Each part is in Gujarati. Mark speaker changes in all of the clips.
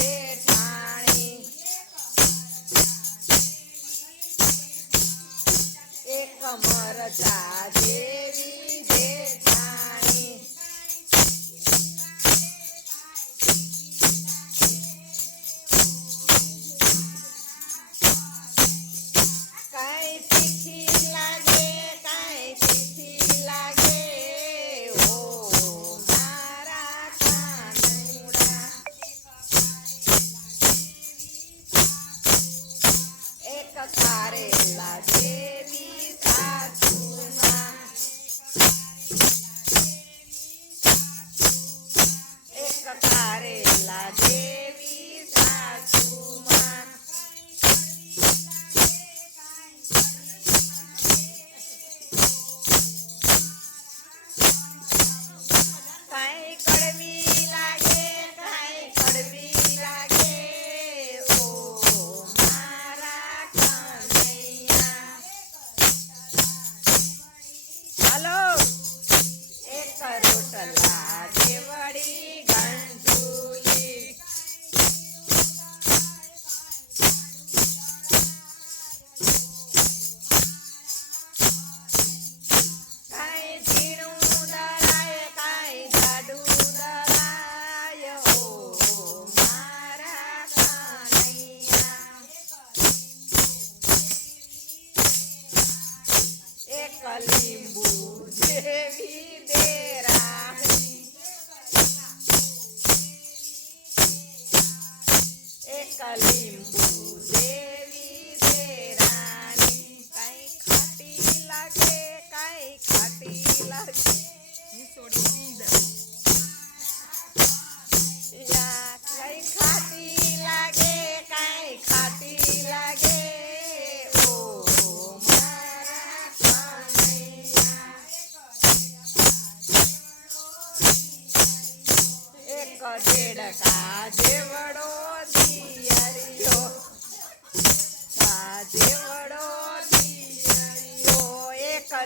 Speaker 1: Yeah.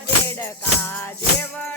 Speaker 1: દેડકા દેવા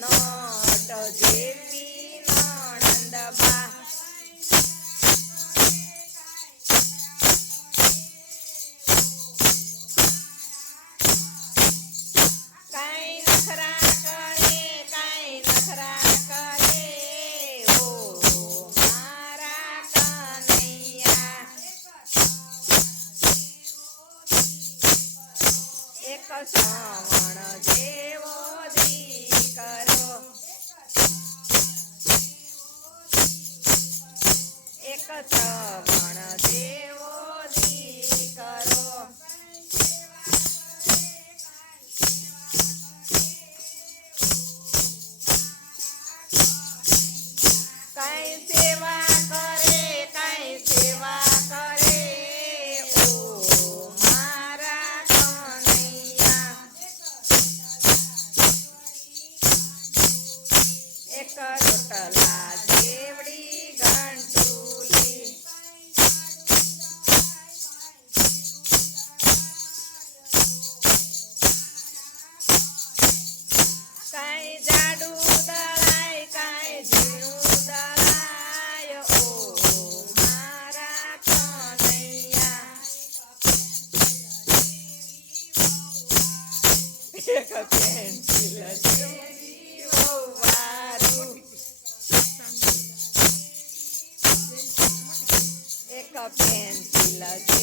Speaker 1: નોટ જેવી નણંદબા કાંઈ નખરા કરે કાંઈ નખરા Yeah. la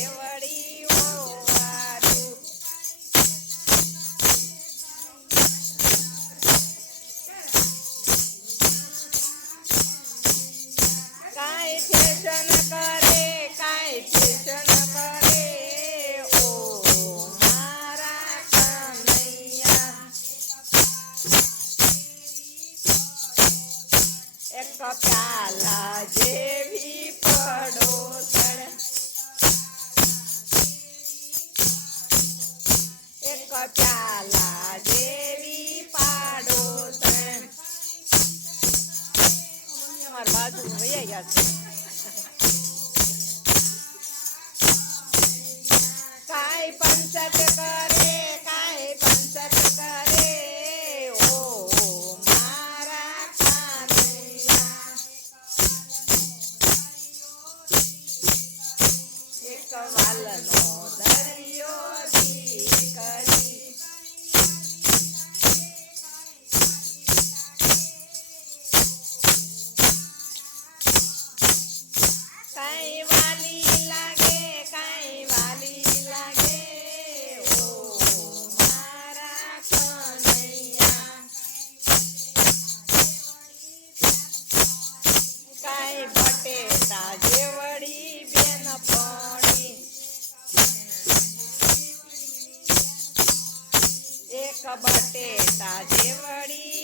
Speaker 1: સબટે તાજે વળી.